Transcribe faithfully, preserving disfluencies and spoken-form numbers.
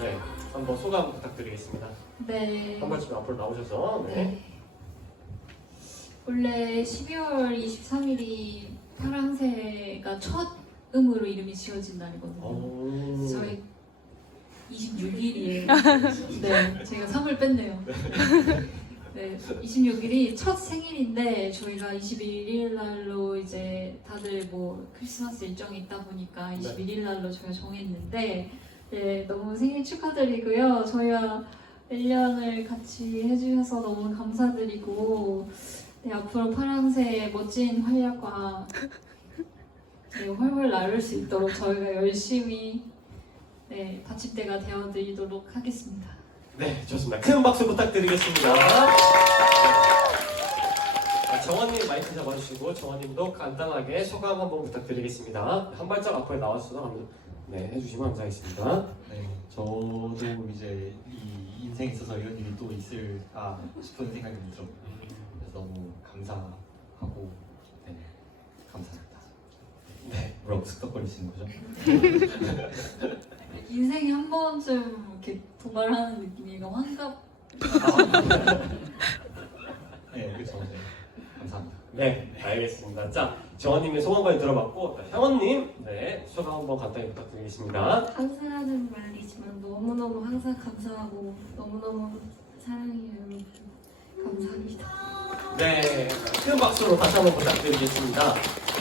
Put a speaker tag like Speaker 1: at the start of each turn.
Speaker 1: 네, 한번 소감 부탁드리겠습니다.
Speaker 2: 네.
Speaker 1: 한 번쯤 앞으로 나오셔서. 네.
Speaker 2: 네. 원래 십이월 이십삼일이 파랑새가 첫 음으로 이름이 지어진 날이거든요.
Speaker 1: 오.
Speaker 2: 저희 이십육일이에요. 네, 제가 삼을 뺐네요. 네, 이십육일이 첫 생일인데 저희가 이십일일 날로 이제 다들 뭐 크리스마스 일정이 있다 보니까 이십일일 날로 저희가 정했는데 네, 너무 생일 축하드리고요. 저희와 일 년을 같이 해주셔서 너무 감사드리고 네, 앞으로 파랑새의 멋진 활약과 네, 훨훨 나를 수 있도록 저희가 열심히 네, 받침대가 되어드리도록 하겠습니다.
Speaker 1: 네, 좋습니다. 큰 박수 부탁드리겠습니다. 네. 정원님 마이크 잡아주시고 정원님도 간단하게 소감 한번 부탁드리겠습니다. 한 발짝 앞에 나와주셔서 네, 해주시면 감사하겠습니다.
Speaker 3: 네, 저도 이제 이 인생에 있어서 이런 일이 또 있을까 싶은 생각이 들어요. 그래서 너무 감사하고 네, 감사합니다. 네, 뭐라고 쓱덕거리시는 거죠?
Speaker 2: 인생에 한 번쯤 이렇게 도발하는 느낌이가 환갑.
Speaker 3: 네, 그렇죠. 네, 감사합니다.
Speaker 1: 네, 알겠습니다. 자, 정원님의 소감까지 들어봤고, 형원님, 네, 소감 한번 간단히 부탁드리겠습니다.
Speaker 4: 항상 하는 말이지만 너무너무 항상 감사하고 너무너무 사랑해요 여러분. 감사합니다.
Speaker 1: 네, 큰 박수로 다시 한번 부탁드리겠습니다.